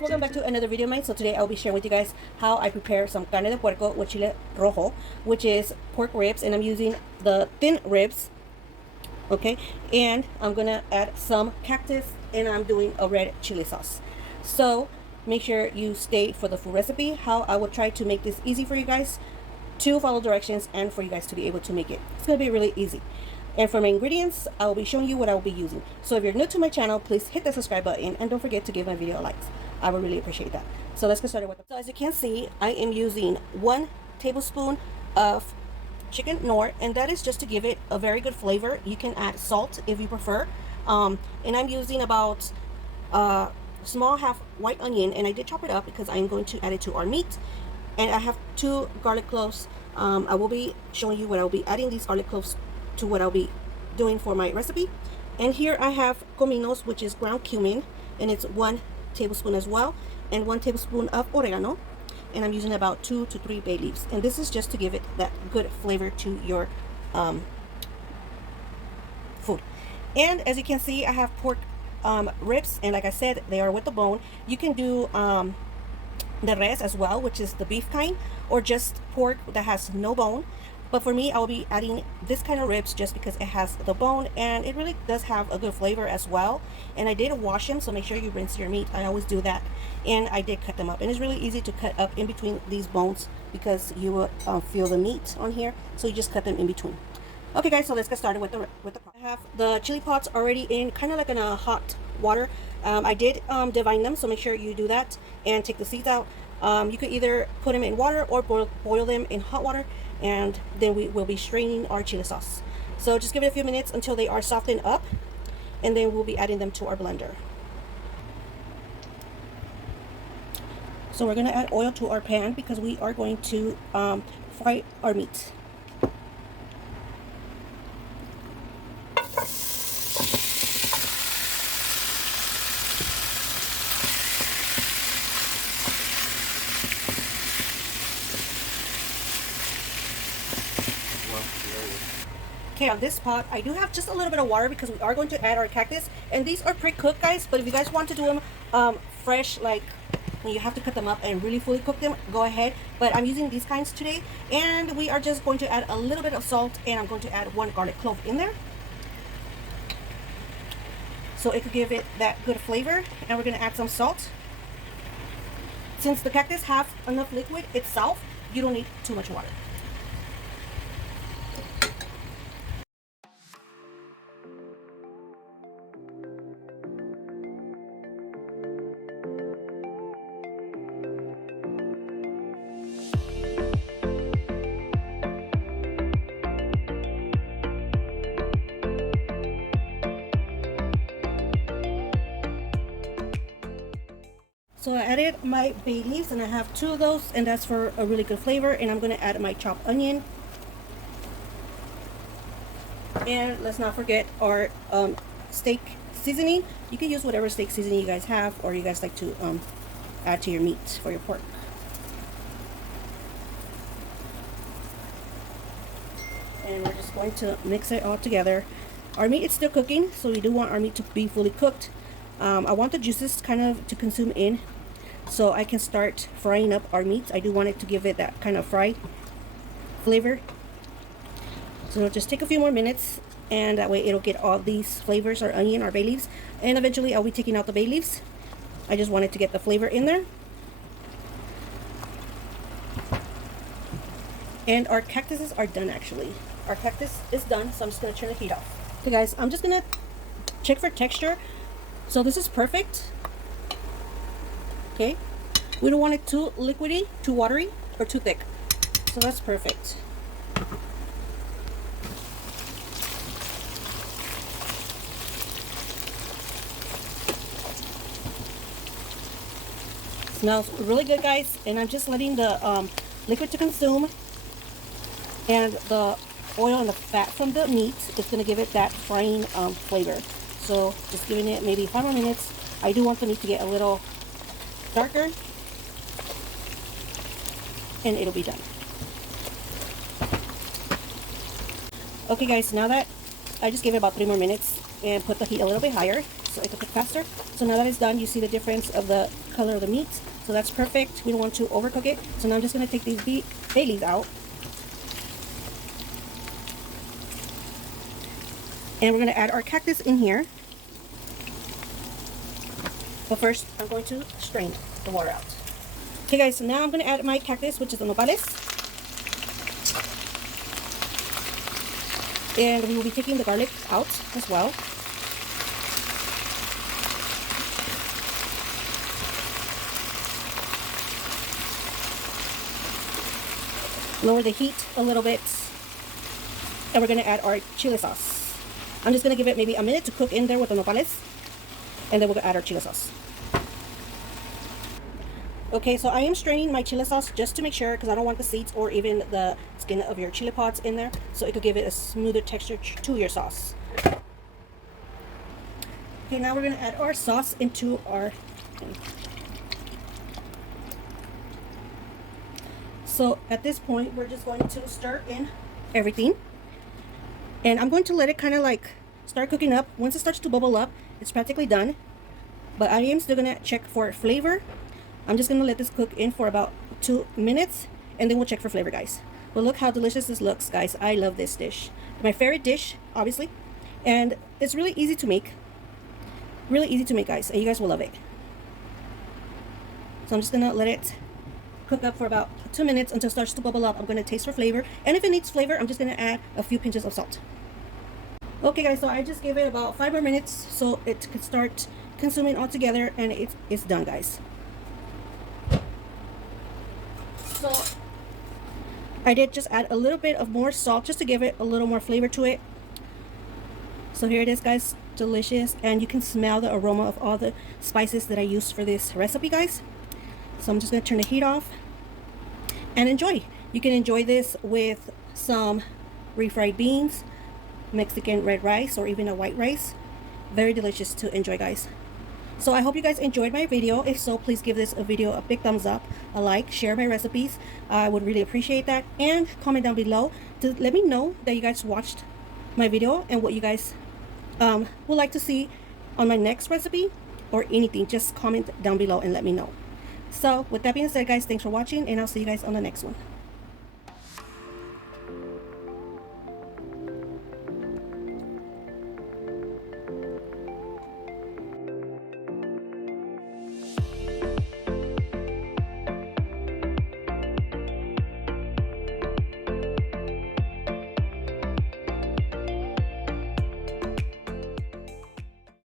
guys, welcome back to another video of mine. So today I'll be sharing with you guys how I prepare some carne de puerco with chile rojo, which is pork ribs, and I'm using the thin ribs. Okay, and I'm gonna add some cactus, and I'm doing a red chili sauce. So make sure you stay for the full recipe, how I will try to make this easy for you guys to follow directions and for you guys to be able to make it. It's gonna be really easy. And for my ingredients, I will be showing you what I will be using. So if you're new to my channel, please hit the subscribe button and don't forget to give my video a like. I would really appreciate that. So let's get started with it. So as you can see, I am using 1 tablespoon of chicken KNORR, and that is just to give it a very good flavor. You can add salt if you prefer. And I'm using about small half white onion, and I did chop it up because I'm going to add it to our meat. And I have 2 garlic cloves. I will be showing you what I will be adding these garlic cloves to what I'll be doing for my recipe. And here I have cominos, which is ground cumin, and it's 1 tablespoon as well, and 1 tablespoon of oregano, and I'm using about 2 to 3 bay leaves, and this is just to give it that good flavor to your food. And as you can see, I have pork ribs, and like I said, they are with the bone. You can do the res as well, which is the beef kind, or just pork that has no bone. But for me, I will be adding this kind of ribs just because it has the bone, and it really does have a good flavor as well. And I did wash them, so make sure you rinse your meat. I always do that. And I did cut them up, and it's really easy to cut up in between these bones because you will feel the meat on here, so you just cut them in between. Okay guys, so let's get started with the pot. I have the chili pots already in kind of like in a hot water. I did divine them, so make sure you do that and take the seeds out. You could either put them in water or boil them in hot water, and then we will be straining our chili sauce. So just give it a few minutes until they are softened up, and then we'll be adding them to our blender. So we're going to add oil to our pan because we are going to fry our meat. Okay, on this pot, I do have just a little bit of water because we are going to add our cactus. And these are pre-cooked, guys, but if you guys want to do them fresh, like when you have to cut them up and really fully cook them, go ahead. But I'm using these kinds today. And we are just going to add a little bit of salt, and I'm going to add 1 garlic clove in there, so it could give it that good flavor. And we're going to add some salt. Since the cactus has enough liquid itself, you don't need too much water. So I added my bay leaves, and I have 2 of those, and that's for a really good flavor. And I'm going to add my chopped onion. And let's not forget our steak seasoning. You can use whatever steak seasoning you guys have, or you guys like to add to your meat for your pork. And we're just going to mix it all together. Our meat is still cooking, so we do want our meat to be fully cooked. I want the juices kind of to consume in, so I can start frying up our meat. I do want it to give it that kind of fried flavor. So just take a few more minutes, and that way it'll get all these flavors, our onion, our bay leaves, and eventually I'll be taking out the bay leaves. I just wanted to get the flavor in there. And our cactuses are done actually. Our cactus is done, so I'm just going to turn the heat off. Okay guys, I'm just going to check for texture. So this is perfect. Okay, we don't want it too liquidy, too watery, or too thick. So that's perfect. Smells really good, guys, and I'm just letting the liquid to consume, and the oil and the fat from the meat is going to give it that frying flavor. So just giving it maybe 5 more minutes. I do want the meat to get a little darker, and it'll be done. Okay guys, now that I just gave it about 3 more minutes and put the heat a little bit higher so it can cook faster. So now that it's done, you see the difference of the color of the meat. So that's perfect. We don't want to overcook it. So now I'm just going to take these bay leaves out. And we're going to add our cactus in here. But first, I'm going to strain the water out. Okay guys, so now I'm going to add my cactus, which is the nopales. And we will be taking the garlic out as well. Lower the heat a little bit. And we're going to add our chili sauce. I'm just going to give it maybe a minute to cook in there with the nopales. And then we're going to add our chili sauce. Okay, so I am straining my chili sauce just to make sure, because I don't want the seeds or even the skin of your chili pods in there. So it could give it a smoother texture to your sauce. Okay, now we're going to add our sauce into our... So at this point, we're just going to stir in everything. And I'm going to let it kind of like start cooking up. Once it starts to bubble up, it's practically done. But I am still going to check for flavor. I'm just going to let this cook in for about 2 minutes. And then we'll check for flavor, guys. But look how delicious this looks, guys. I love this dish. My favorite dish, obviously. And it's really easy to make. Really easy to make, guys. And you guys will love it. So I'm just going to let it cook up for about 2 minutes until it starts to bubble up. I'm going to taste for flavor, and if it needs flavor, I'm just going to add a few pinches of salt. Okay guys, so I just gave it about 5 more minutes so it could start consuming all together, and it's done, guys. So I did just add a little bit of more salt just to give it a little more flavor to it. So here it is, guys. Delicious, and you can smell the aroma of all the spices that I used for this recipe, guys. So I'm just going to turn the heat off and enjoy. You can enjoy this with some refried beans, Mexican red rice, or even a white rice. Very delicious to enjoy, guys. So I hope you guys enjoyed my video. If so, please give this video a big thumbs up, a like, share my recipes. I would really appreciate that. And comment down below to let me know that you guys watched my video and what you guys would like to see on my next recipe or anything. Just comment down below and let me know. So with that being said, guys, thanks for watching, and I'll see you guys on the next one.